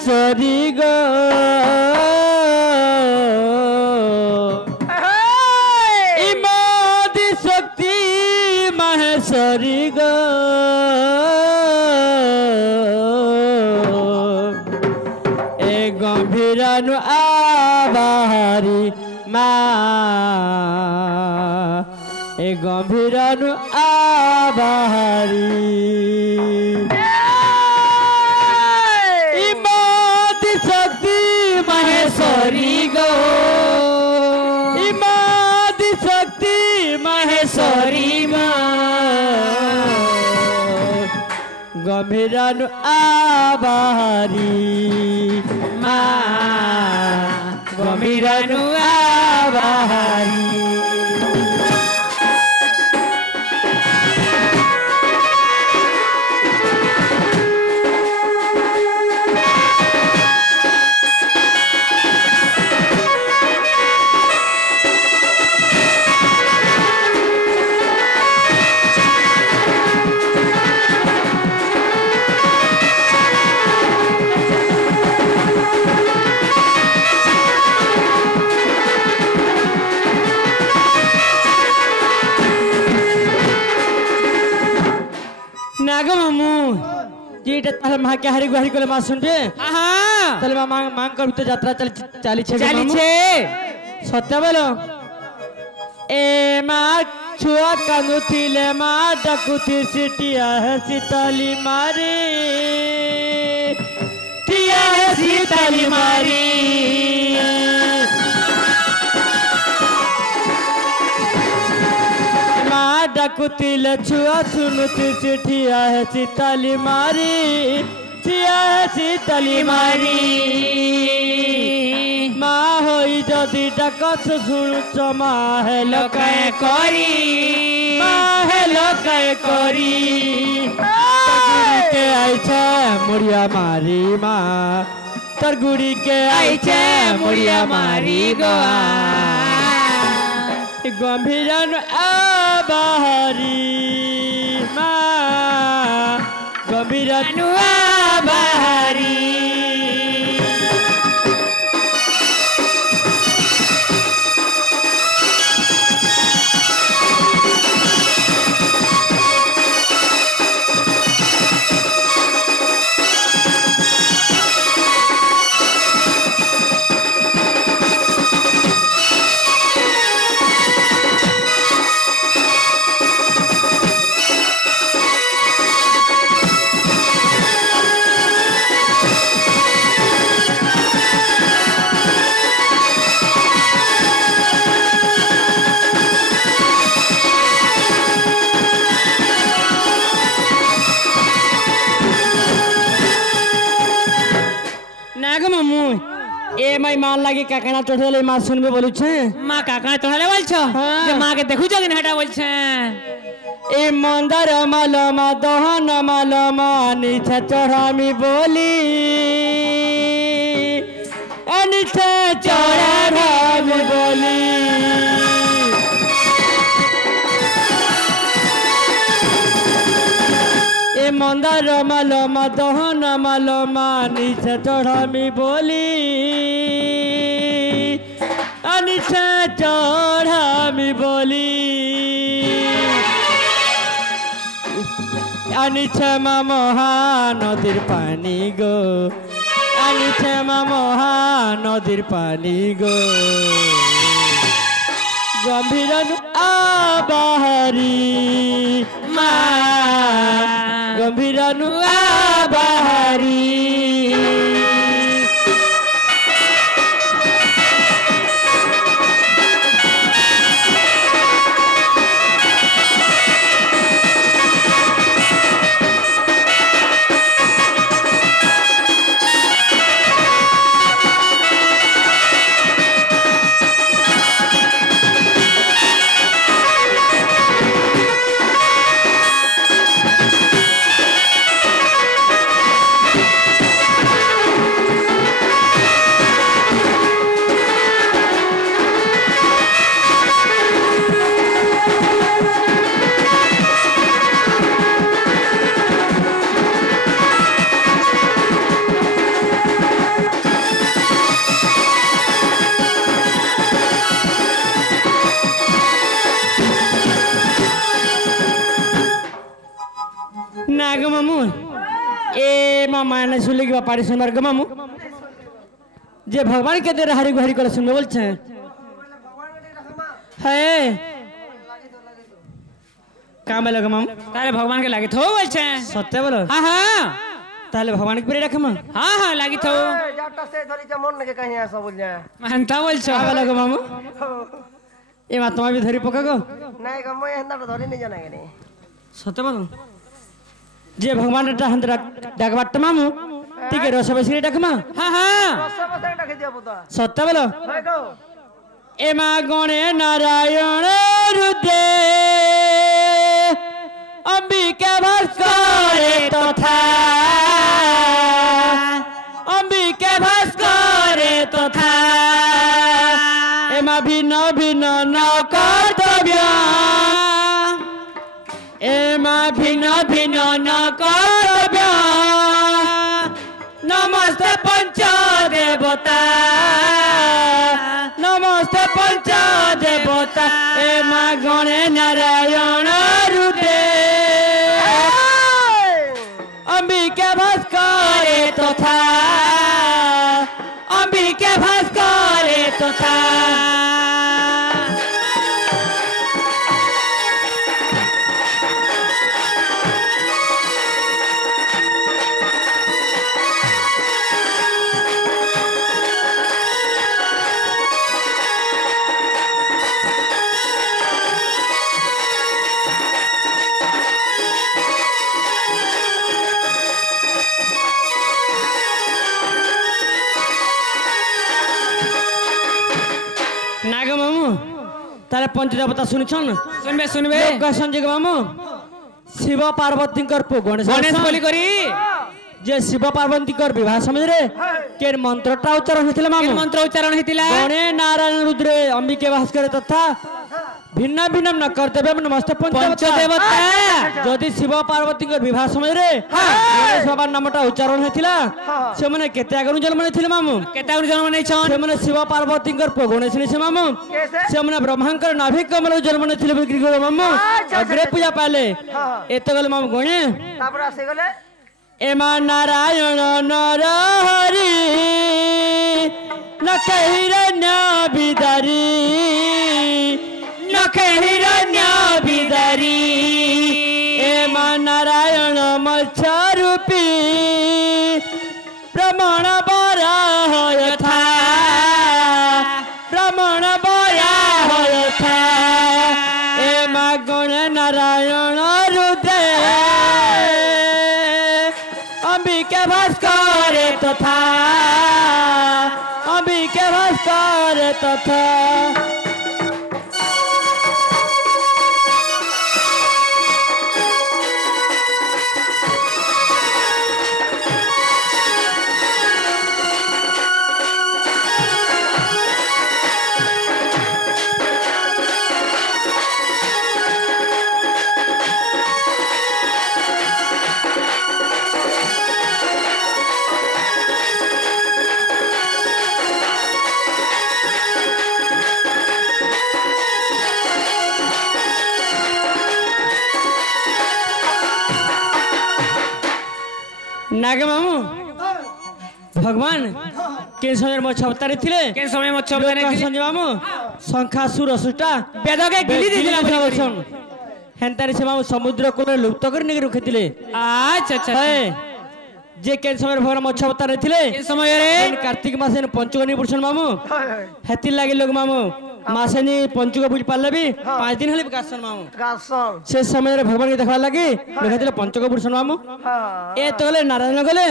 महेश्वरी गो इमादी शक्ति महेश्वरी गो ए गंभीरानु आबाहारी ए गंभीरानु आबाहारी इमादी शक्ति महेश्वरी गो इमादी शक्ति महेश्वरी गंभीरानु आबाहारी गंभीरानु आबाहारी नागो मामू जेटा ताले मा के हारी गुहारी कोले मा सुनबे हां ताले मा मांग कर तो यात्रा चाली छे सत्य बोलो ए मा छुआ कानुथिले मा डाकुथि सिटिया है सीताली मारी टिया है सीताली मारी डाकुतिल छुआ सुनुती चिठिया है सीताली मारी छिया है सीताली मारी माँ होई जदि डाकस सुनुच माँ है लोकाय करी माँ है लोकाय करी के आइछे मुड़िया मारी माँ तर गुड़ी के आइछे मुड़िया मारी गोआ गंभीरानु आबाहारी गंभीरानु आबाहारी ए माई मान लागे काकना टोठले मा सुनबे बोलु छे मा काकना टोठले बोल छ जे मा के देखु जगन हटा बोल छे ए मंदर मलमा दहन मलमा निछ चढ़ामी बोली अनिछ चढ़ामी बोली मंदार मलमा दहन मलमा निछ चढ़ामी बोली अनिछ चढ़ामी बोली अनिछ महानदीर पानी गो अनिछ महानदीर पानी गो गंभीरानु आबाहारी गंभीरानु आबाहारी ए मामा ने सुनले की पाड़ी सुनबार गो मामू जे भगवान के दे हारी गुहारी करे सुनबे बोलछे है काम लगे मामू तारे भगवान के लागे थो बोलछे सत्य बोलो हां हां ताले भगवान के परे रखमा हां हां लागी थो जाटा से धरी जे मन के कहीं ऐसा बोल जाए मानता बोलछो काम लगे मामू ए मा तुम भी धरी पका गो नहीं का मैं हंदा धरी नहीं जाना के नहीं सत्य बोलो जे भगवान टा हंदरा डाकबाट मामू ठीक है रस बसरी डाकमा हां हां बस बस डाके दिया पुता सत्य बोलो है गो ए मा गणे नारायण रुद्रे अंबिका भास्करे तथा अंबिका भास्करे तथा एमा भिन्न भिन्न न कर्तव्य एमा भिन्न भिन्न न कर्तव्य नमस्ते पंचदेवता नमस्ते पंचदेवता एमा गणे नारायण रुद्रे अंबिका भास्करे तथा अंबिका भास्करे तथा नाग मामू तारे पंचदेवता सुनिछन सुनबे सुनबे लोक संजय मामू शिव पार्वती पु गणेश गणेश बोली करी जे शिव पार्वती विवाह समय रे के मंत्रटा उच्चारण होतिले मामू मंत्र उच्चारण हेतिला गणे नारायण रुद्रे अंबिके भास्कर तथा भिन्न भिन्न न कर्तव्य नमस्ते पंचदेवता जदि शिव पार्वती विवाह समय रे गणेश बाबा नामटा उच्चारण हेतिला से माने केते आगु जन्म नेथिले मामू केते आगु जन्म नै छन से माने शिव पार्वती पु गणेश ने से मामू से माने ब्रह्मांकर नाभि कमल जन्म नेथिले बिक्री गो मामू अग्रे पूजा पाले एते गले मामू गणे तापर आसे गले एमा नारायण नर हरि न हिरण्य बिदारी न हिरण्य बिदारी एमा नारायण मत्स्य रूपी प्रमाण बराह यथा प्रमाण बराह यथा एमा गण नारायण रुद्र अंबिका भास्करे तथा अंबिका भास्करे तथा नाग मामू भगवान के समय मछ अवतार थिले के समय मछ अवतार लोक थिले संजय मामू शंखासुर असुटा वेद के गिली दिला बोलछन हेनतारे से मामू समुद्र कोन लुप्त कर ने रखिथिले अच्छा अच्छा है जे के समय भगवान मछ अवतार थिले के समय रे कार्तिक मासे पंचगनी पुरुषन मामू हेति लागि लोग मामू मासेनी पंचुक बुझ पाले भी 5 दिन हले गासन मामू गासन से समय रे भगवान के देखा लगी देखा पंचक पुरुषन मामू ए तो गले नारायण गले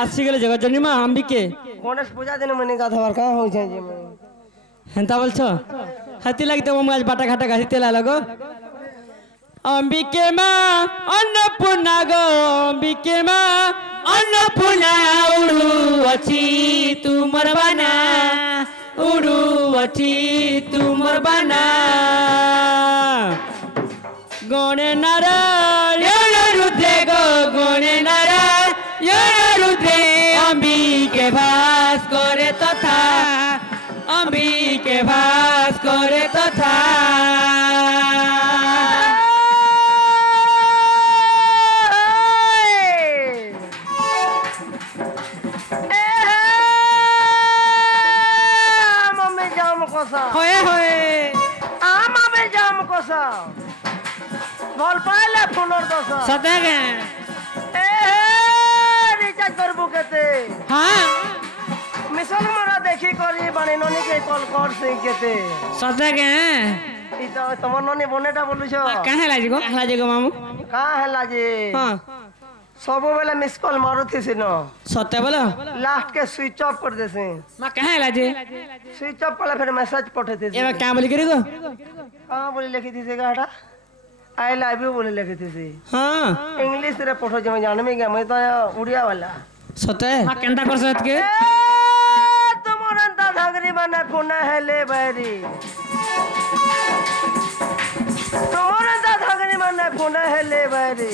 आसी गले जगज्जननी मां अंबिके गणेश पूजा दिन मने गाधवार का होई छै जे में हेंता बोलछो हाथी लागि त आज बाटा घाटा घासी तेला लगो अंबिके मां अन्नपूर्णा गो अंबिके मां अन्नपूर्णा उडू अछि तुमर बना उडू अछि तुमर बना गणे नारायण रुद्रे गो गणे नारायण रुद्रे अंबिके भास करे तथा अंबिके भास करे तथा ভাল পাইলে ফোনের দোষ সতে গে এ রিচার্জ করবো কেতে হ্যাঁ মিশন মারা দেখি করি বানি ননিকে কল করছে কেতে সতে গে এটা তোমার ননি বনেটা বলুছ কাহে লাগি গো মামু কা হেলা যে হ্যাঁ ସବୁବେଳେ ମିସ୍ କଲ୍ ମାରୁଥିସି ନ ସତ୍ୟ ବୋଲ ଲାଷ୍ଟ କେ ସୁଇଚ୍ ଅଫ୍ କରିଦେସି ମା କାहे ଲାଗି ସୁଇଚ୍ ଅଫ୍ କଲେ ଫେର ମେସେଜ ପଠେଇଥିସି ଏବେ କାଁ ବୋଲି କରି ଗো ହଁ ବୋଲି ଲେଖିଥିସି ଗାଟା ଆଇ ଲଭ୍ ୟୁ ବୋଲି ଲେଖିଥିସି ହଁ ଇଂଲିଶ ରେ ପଠଉଛି ମୁଁ ଜାଣିବି କି ମୁଁ ତ ଓଡ଼ିଆ ବାଲା ସତେ ମା କେନ୍ତା କରଛ ଏତକେ ତୁମର ଏନ୍ତା ଧାଗରି ମାନେ ଫୋନ ହେଲେ ବାରି ତୁମର ଏନ୍ତା ଧାଗରି ମାନେ ଫୋନ ହେଲେ ବାରି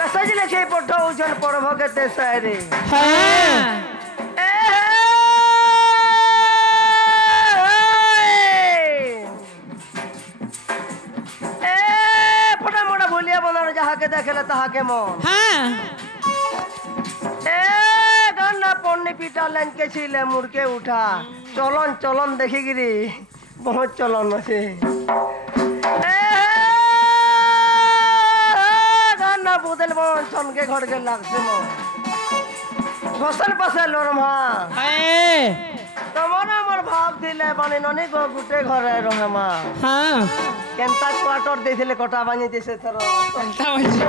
মেসেজ লিখে পঠাউছন পড়ব কেতে সাইরে হ্যাঁ ফটা মোটা ভুলিয়া বলার যাহাকে দেখলে তাহাকে মন হ্যাঁ গান্না পন্নি পিটা লাইন কে ছিলে মুড়কে উঠা চলন চলন দেখি গিরি বহুত চলন আছে বুদল বন চনকে ঘরকে লাগছে মো ফসল পাশে লরমা তোমার আমার ভাব দিলে বানি ননি গো গুটে ঘরে রহে মা হ্যাঁ কেনতা কোয়ার্টার দিছিলে কটা বানি দিছে তোর কেনতা বলছি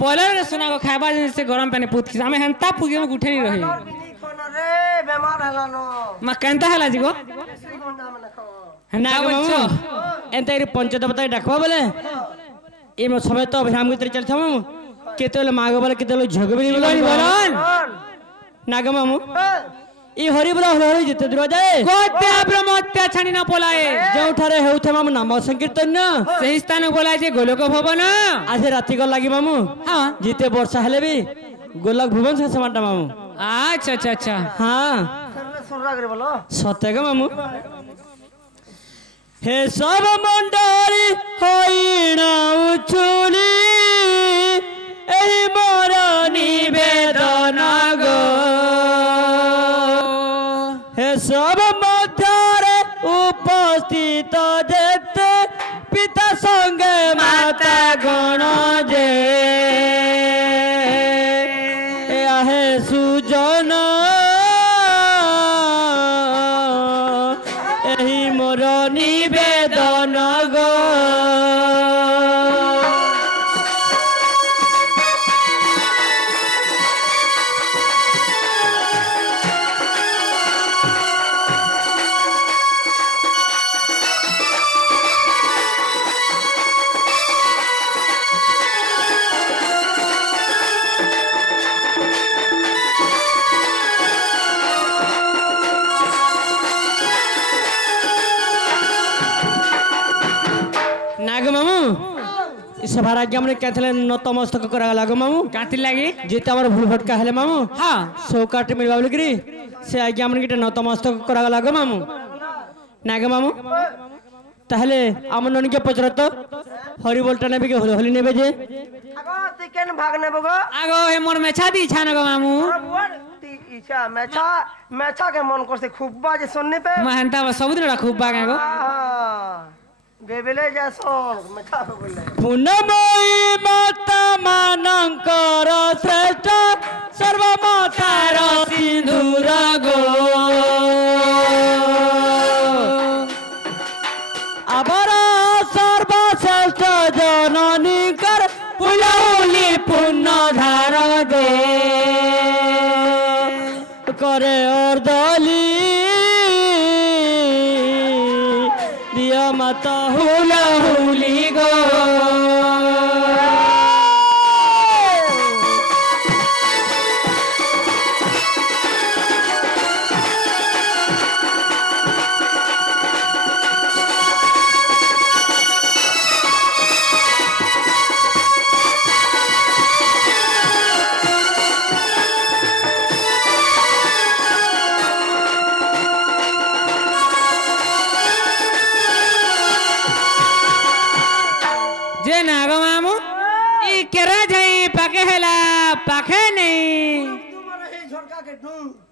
बोलर सुना को खाइबा से गरम पानी पुत की हमें हंता पुगी में उठे नहीं रही रे बेमार हला नो मा केनता हला जी गो ना मामू एंता रे पंचदेवता डाकबा बोले ए म समय तो अभिराम के चल था मामू केतले मागो बोले केतले झगबनी बोलन नाग मामू ई हरि बोला हरि जते दूर जाए कोते ब्रह्मत्या छानी ना बोलाए जोठारे हेउथे मामू नाम संकीर्तन सही स्थान बोलाए जे गोलोक भवन आज राति को लागी मामू हां जीते वर्षा हेले भी गोलक भुवन से समाटा मामू अच्छा अच्छा अच्छा हां सुन रे बोलो सत्य का मामू हे सब मंडली होइना उछुली एही मोर निवेदन गो हे सब मध्यारे उपस्थित जेते पिता संगे माता गण जे आहे सुजन एही मोर निवेदन गो नाग मामू इस भाराज्ञा हमने कहते नतमस्तक करा लागो मामू काती लागी जीते हमर भूल भटका हेले मामू हां सौकाट मिलबा बोलकरी से आज्ञा हमने गिटे नतमस्तक करा लागो मामू नाग मामू ताहले हमन नन के पचरत हरि बोलटा नेबे के होली नेबे जे आगो ती केन भाग नेबो गो आगो हे मोर में छादी छान गो मामू ती इच्छा मेछा के मन करसे खूब बाजे सुनने पे मैं हंता सब दिन खूब बागा गो बेबेले जासन मेछा बोले पुनमयी माता मानंकर श्रेष्ठ सर्व मातार सिंधुर गो आबर सर्वश्रेष्ठ जननी कर पुलौली पुण्य और दली दिया माता हुला हुली गो जे नाग मामू ई केरा जाई पाके हेला पाखे नहीं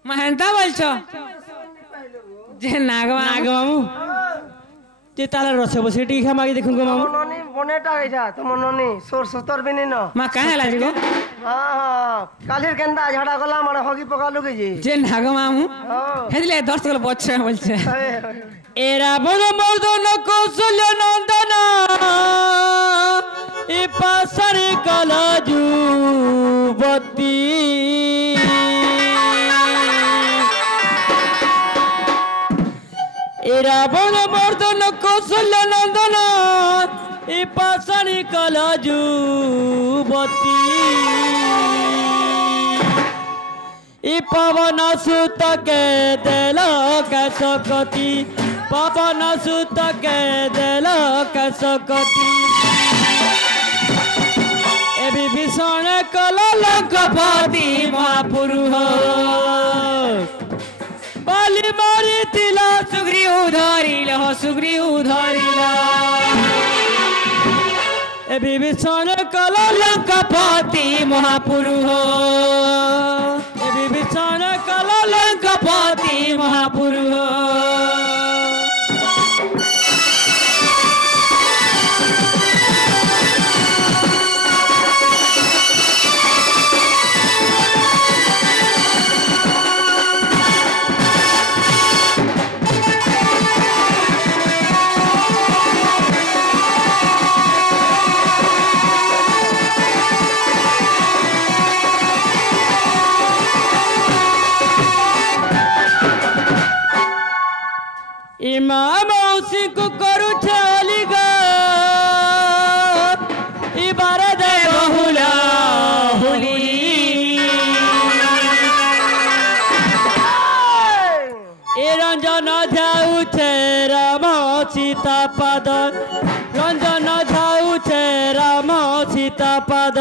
महंता बोलछो जे नाग মামু যে তালে রসে বসে এটি খা মাগি দেখুন গো মামু ননি বনেটা গেছা তোমার ননি সোর সুতর বিনি ন মা কাহে লাগি গো হ্যাঁ কালির কেন্দা ঝাড়া গলা মানে হগি পকা লুকেছি যে নাগ মামু হেদিলে দর্শক বলছে বলছে এরা বড় মর্দন কৌশল্য নন্দন এ পাশারে কালা যুবতী এরা বড় মর্দন কৌশল্য নন্দন এ পাশারে কালা যুবতী ই পবন সুত কে দেল কসকতি পবন সুত কে দেল কসকতি এ বিভীষণ কল লঙ্কপতি মহাপুরুষ বালি মারিছিল সুগ্রীব ধরিল সুগ্রীব ধরিল এ বিভীষণ কল লঙ্কপতি মহাপুরুষ এ বিভীষণ কল লঙ্কপতি মহাপুরুষ मौसी को करू छली गा इबार दे बहुला हुली ए रंजन जाऊे राम सीता पद रंजन जाऊे राम सीता पद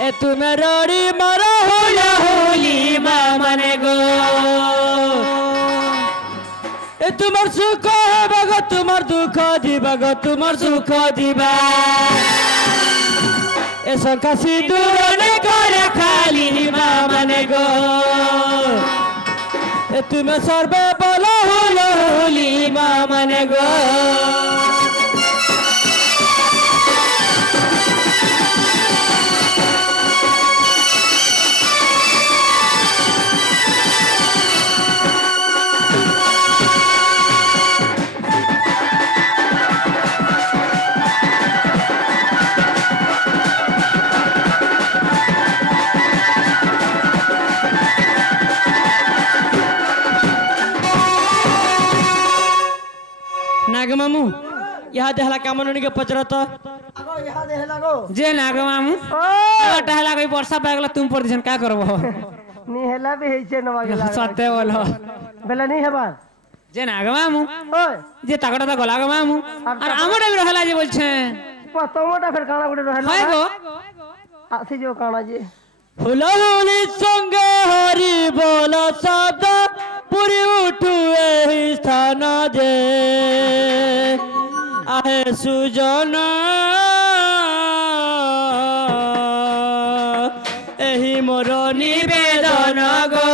ए तुम्हें रड़ी मारा हुला हुली माने गो এ তোমার সুখ হবে গো তোমার দুঃখ দিবা গো তোমার সুখ দিবা এ শঙ্কা সিঁদুর করে খালি মা মানে গো এ তুমি সর্বে বলো হলো হলি মা মানে গো नाग मामू यहाँ देहला कामनी के पचरत আগো ইহা দেহে লাগো जे नाग मामू टहला कोई वर्षा पागला तुम पर दिसन का करबो নি হেলা বি হেইছে নবা গেলা सत्य बोलो বেলা নি হেবার जे नाग मामू ওই जे ताकड़ा ता गला मामू और आमोटा भी रहला जे बोलछे পতমটা ফের কানা গুড়ে রহেলা हाय गो আসি जो কানা যে हुलहुली संगे हरि बोल शब्द पुरी उठु एहि स्थान जे आहे सुजन एहि मोर निवेदन गो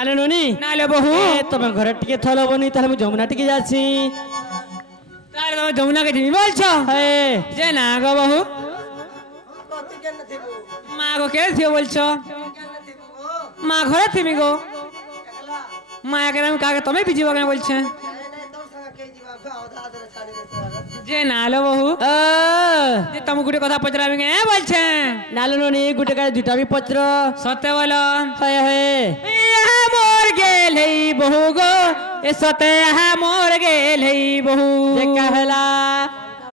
নালে ননি নালে বহু তুমি ঘরে টিকে থলবনি তাহলে মু যমুনা টিকে যাচ্ছি তাহলে তুমি যমুনাকে জিমি বলছো যে না গো বহু মা গো কে থিও বলছো মা ঘরে থিমি গো মা একে আমি কাকে তুমি বিজিব কেন বলছে যে নালো বহু যে তুমি গুটে কথা পচরাবি কে বলছে নালে ননি গুটে কারে দুটা বি পত্র সত্য বলো হয় হয় মোর গেল বহু গো এ সতে মোর গেল বহু